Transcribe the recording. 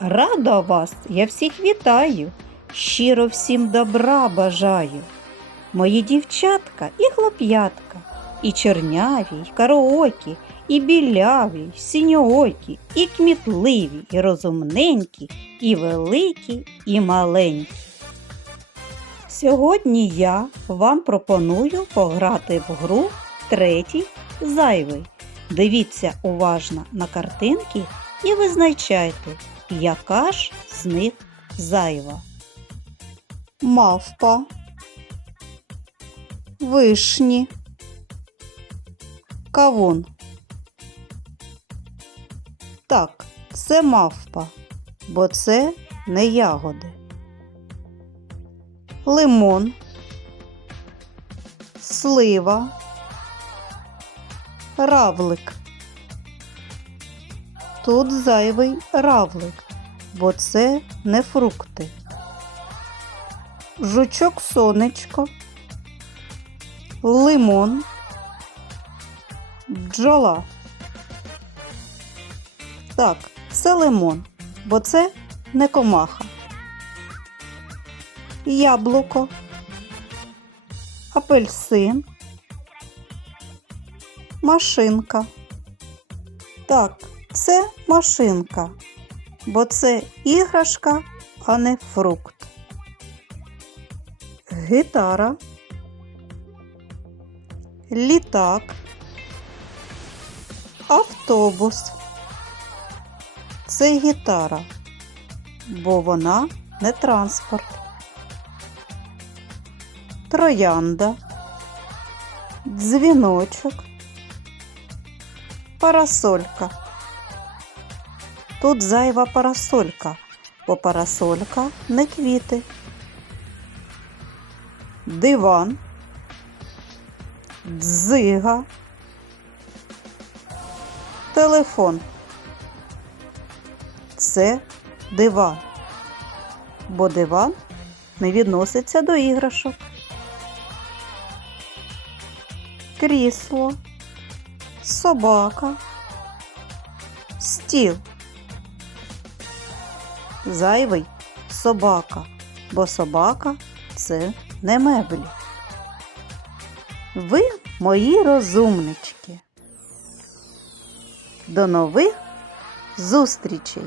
Рада вас, я всіх вітаю, щиро всім добра бажаю. Мої дівчатка і хлоп'ятка, і чорняві, і караокі, і біляві, і синьоокі, і кмітливі, і розумненькі, і великі, і маленькі. Сьогодні я вам пропоную пограти в гру третій зайвий. Дивіться уважно на картинки і визначайте, яка ж з них зайва. Мавпа, вишні, кавун. Так, це мавпа, бо це не ягоди. Лимон, слива, равлик. Тут зайвий равлик, бо це не фрукти. Жучок сонечко, лимон, бджола. Так, це лимон, бо це не комаха. Яблуко, апельсин, машинка. Так, це машинка, бо це іграшка, а не фрукт. Гітара, літак, автобус. Це гітара, бо вона не транспорт. Троянда, дзвіночок, парасолька. Тут зайва парасолька, бо парасолька не квіти. Диван, дзига, телефон. Це диван, бо диван не відноситься до іграшок. Крісло, собака, стіл. Зайвий собака, бо собака це не меблі. Ви мої розумнички. До нових зустрічей!